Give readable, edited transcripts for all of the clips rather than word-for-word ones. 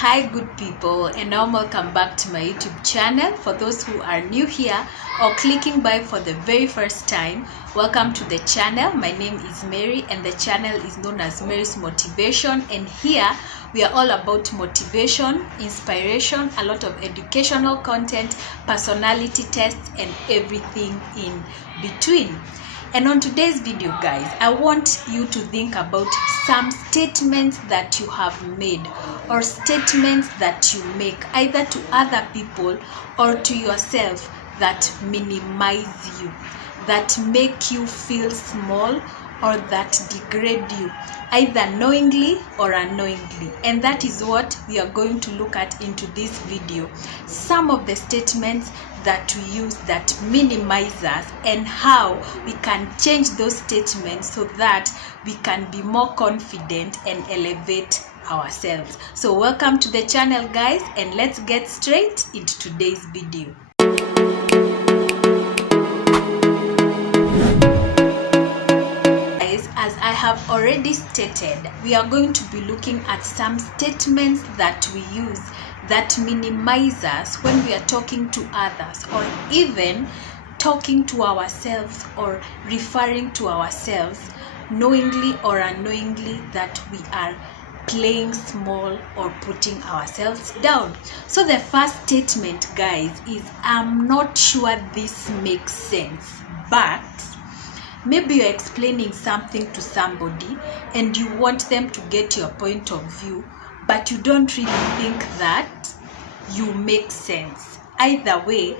Hi good people, and now welcome back to my YouTube channel. For those who are new here or clicking by for the very first time, welcome to the channel. My name is Mary and the channel is known as Mary's Motivation, and here we are all about motivation, inspiration, a lot of educational content, personality tests, and everything in between. And on today's video, guys, I want you to think about some statements that you have made or statements that you make either to other people or to yourself that minimize you, that make you feel small, or that degrade you either knowingly or unknowingly. And that is what we are going to look at into this video. Some of the statements that we use that minimize us and how we can change those statements so that we can be more confident and elevate ourselves. So welcome to the channel, guys, and let's get straight into today's video. As I have already stated, we are going to be looking at some statements that we use that minimize us when we are talking to others, or even talking to ourselves or referring to ourselves knowingly or unknowingly, that we are playing small or putting ourselves down. So the first statement, guys, is I'm not sure this makes sense, but maybe you're explaining something to somebody and you want them to get your point of view, but you don't really think that you make sense. Either way,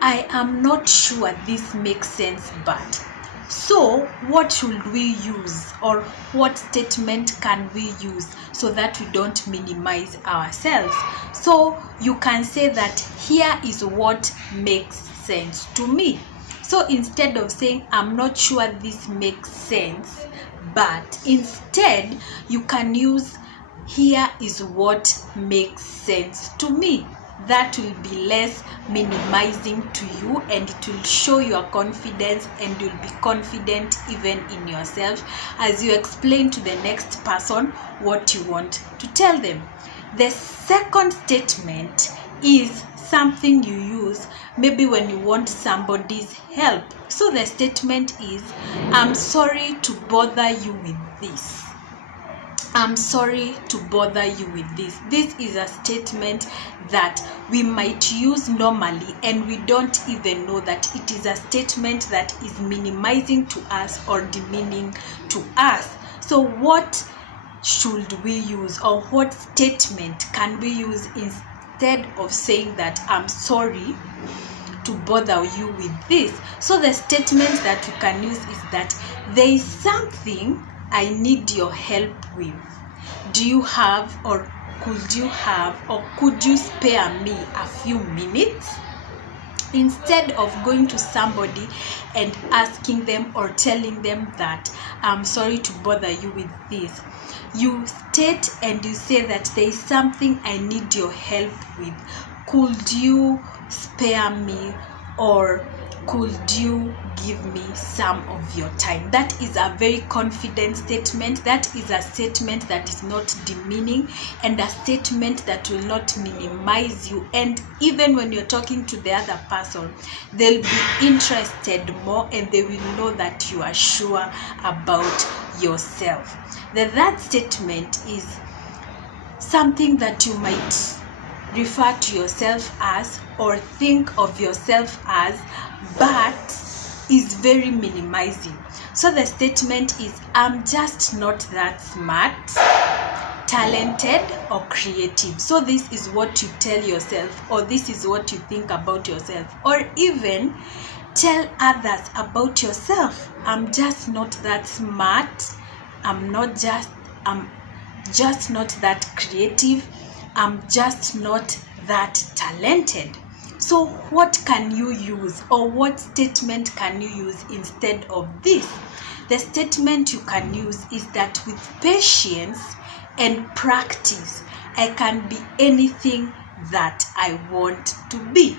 I am not sure this makes sense, but. So what should we use, or what statement can we use so that we don't minimize ourselves? So you can say that here is what makes sense to me. So instead of saying I'm not sure this makes sense, but instead you can use here is what makes sense to me. That will be less minimizing to you, and it will show your confidence, and you'll be confident even in yourself as you explain to the next person what you want to tell them. The second statement is something you use maybe when you want somebody's help. So the statement is, I'm sorry to bother you with this. I'm sorry to bother you with this. This is a statement that we might use normally, and we don't even know that it is a statement that is minimizing to us or demeaning to us. So what should we use, or what statement can we use instead of saying that I'm sorry to bother you with this? So the statement that we can use is that there is something I need your help with. Do you have, or could you have, or could you spare me a few minutes? Instead of going to somebody and asking them or telling them that I'm sorry to bother you with this, you state and you say that there is something I need your help with. Could you spare me, or could you give me some of your time? That is a very confident statement. That is a statement that is not demeaning, and a statement that will not minimize you. And even when you're talking to the other person, they'll be interested more, and they will know that you are sure about yourself. The third statement is something that you might refer to yourself as or think of yourself as, but is very minimizing. So the statement is, I'm just not that smart, talented, or creative. So this is what you tell yourself, or this is what you think about yourself, or even tell others about yourself. I'm just not that smart, I'm just not that creative, I'm just not that talented. So what can you use, or what statement can you use instead of this? The statement you can use is that with patience and practice, I can be anything that I want to be.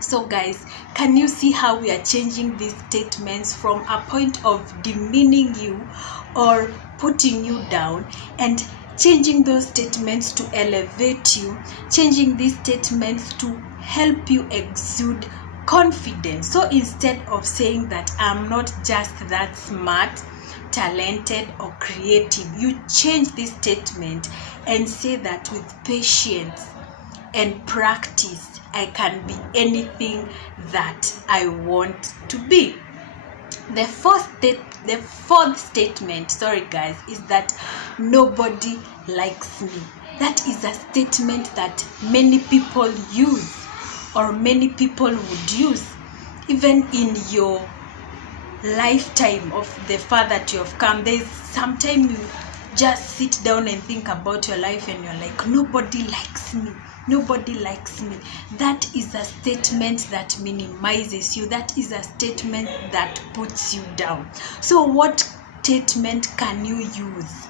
So guys, can you see how we are changing these statements from a point of demeaning you or putting you down, and changing those statements to elevate you, changing these statements to help you exude confidence. So instead of saying that I'm not just that smart, talented, or creative, you change this statement and say that with patience and practice, I can be anything that I want to be. The fourth statement, sorry guys, is that nobody likes me. That is a statement that many people use, or many people would use, even in your lifetime of the far that you have come. There's sometimes you just sit down and think about your life and you're like, nobody likes me, nobody likes me. That is a statement that minimizes you. That is a statement that puts you down. So what statement can you use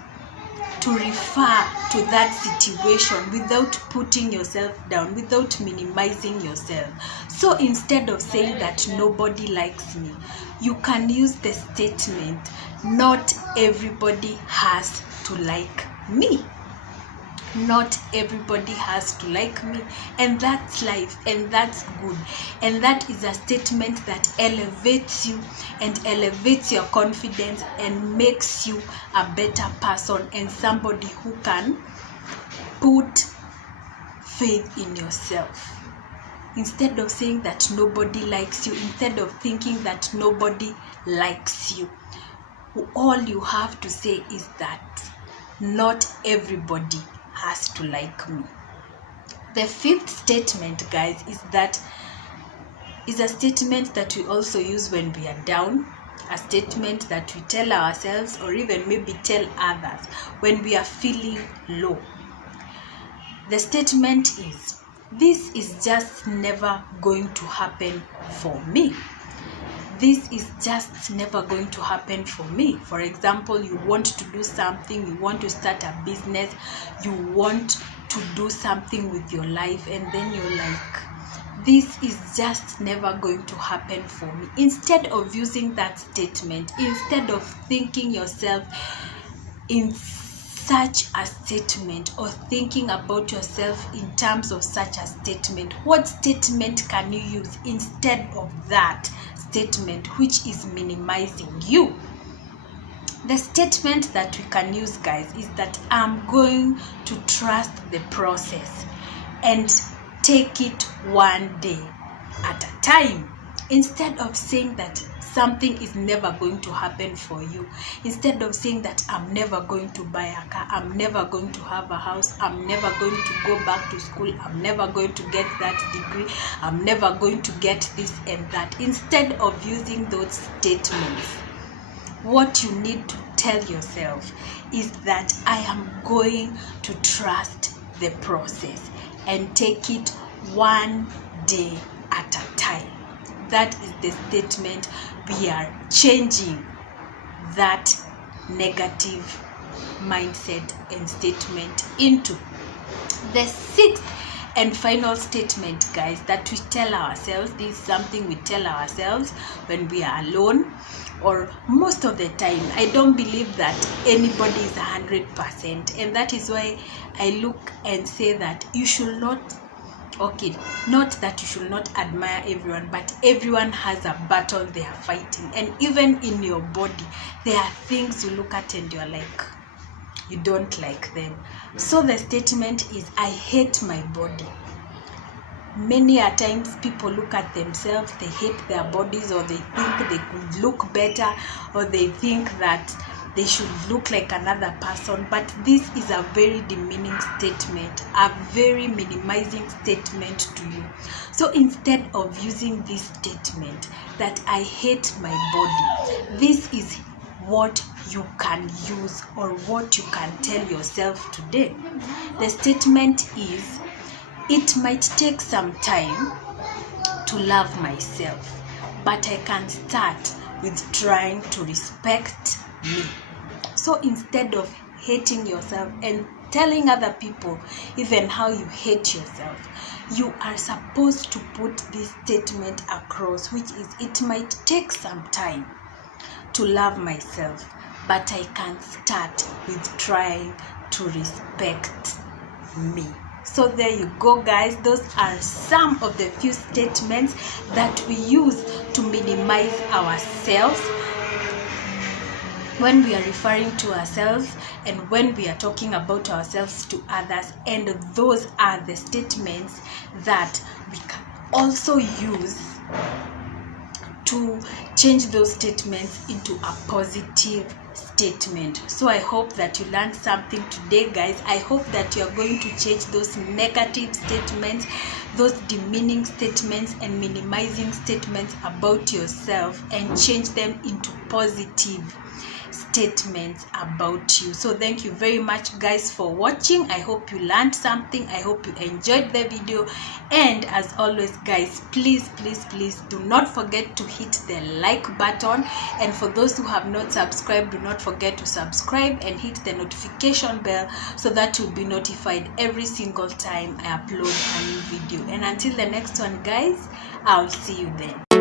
to refer to that situation without putting yourself down, without minimizing yourself? So instead of saying that nobody likes me, you can use the statement, not everybody has to like me. Not everybody has to like me, and that's life, and that's good, and that is a statement that elevates you and elevates your confidence and makes you a better person and somebody who can put faith in yourself. Instead of saying that nobody likes you, instead of thinking that nobody likes you, all you have to say is that not everybody has to like me. The fifth statement, guys, is a statement that we also use when we are down, a statement that we tell ourselves or even maybe tell others when we are feeling low. The statement is, this is just never going to happen for me. This is just never going to happen for me. For example, you want to do something, you want to start a business, you want to do something with your life, and then you're like, this is just never going to happen for me. Instead of using that statement, instead of thinking yourself in such a statement or thinking about yourself in terms of such a statement, what statement can you use instead of that statement which is minimizing you? The statement that we can use, guys, is that I'm going to trust the process and take it one day at a time. Instead of saying that something is never going to happen for you, instead of saying that I'm never going to buy a car, I'm never going to have a house, I'm never going to go back to school, I'm never going to get that degree, I'm never going to get this and that. Instead of using those statements, what you need to tell yourself is that I am going to trust the process and take it one day at a time. That is the statement we are changing that negative mindset and statement into. The sixth and final statement, guys, that we tell ourselves, this is something we tell ourselves when we are alone, or most of the time. I don't believe that anybody is 100%, and that is why I look and say that you should not, okay, not that you should not admire everyone, but everyone has a battle they are fighting. And even in your body, there are things you look at and you're like, you don't like them. So the statement is, I hate my body. Many a times people look at themselves, they hate their bodies, or they think they could look better, or they think that they should look like another person. But this is a very demeaning statement, a very minimizing statement to you. So instead of using this statement that I hate my body, this is what you can use, or what you can tell yourself today. The statement is, it might take some time to love myself, but I can start with trying to respect me. So instead of hating yourself and telling other people even how you hate yourself, you are supposed to put this statement across, which is, it might take some time to love myself, but I can start with trying to respect me. So there you go, guys. Those are some of the few statements that we use to minimize ourselves when we are referring to ourselves and when we are talking about ourselves to others. And those are the statements that we can also use to change those statements into a positive statement. So I hope that you learned something today, guys. I hope that you are going to change those negative statements, those demeaning statements and minimizing statements about yourself, and change them into positive statements about you. So thank you very much, guys, for watching. I hope you learned something. I hope you enjoyed the video, and as always, guys, please do not forget to hit the like button, and for those who have not subscribed, do not forget to subscribe and hit the notification bell so that you'll be notified every single time I upload a new video. And until the next one, guys, I'll see you then.